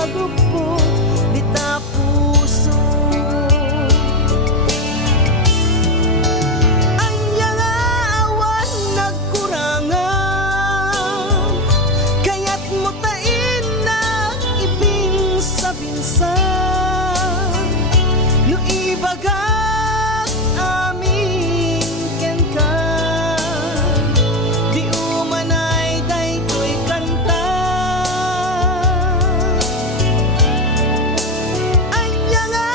agupo dita puso. Anya nga awan nagkurangan, kaya't mo tain na ibing sa binsan. No ibagak amin ken ka, di umanay daytoy kanta. Anya nga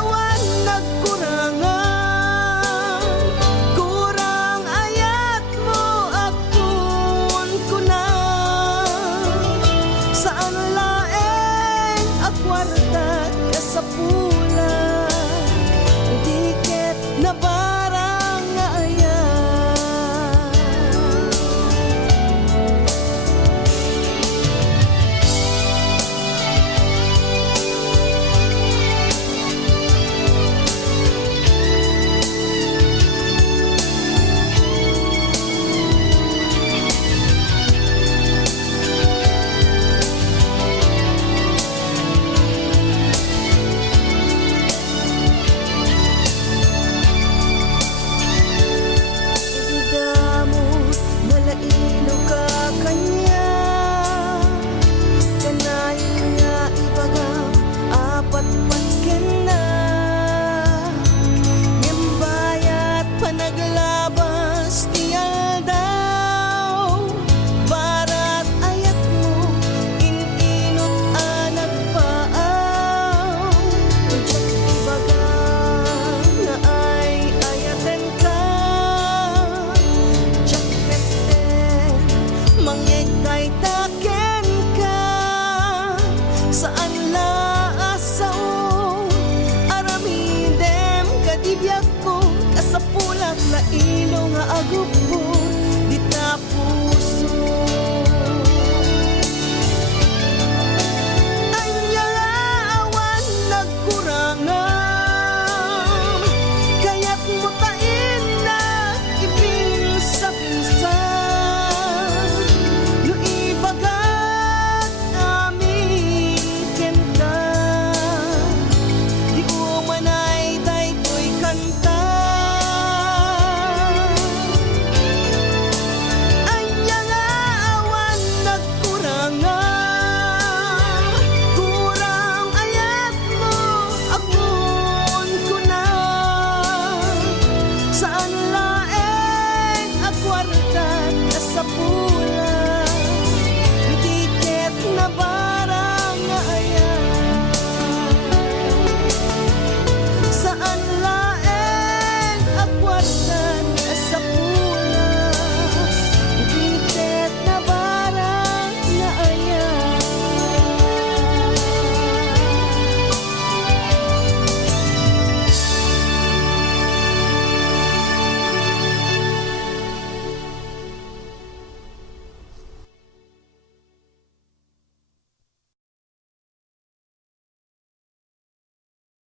awan nagkurangan, kurang ayat mo akon kunan. Saan laeng akwarta kasapula, diket na barang nga ayan. Idamo nalaino ka kanya, kanayon nga ibagam apat patken na. Ngembayat panaglabas tiyal daw, barat ayat mo ininot anag paaw. Ujak ibagam nga ay ayaten ka, jak peten mangegday taken ka. Saan la asao aramidem kadibyak ko, kasapulak na ilo nga agupo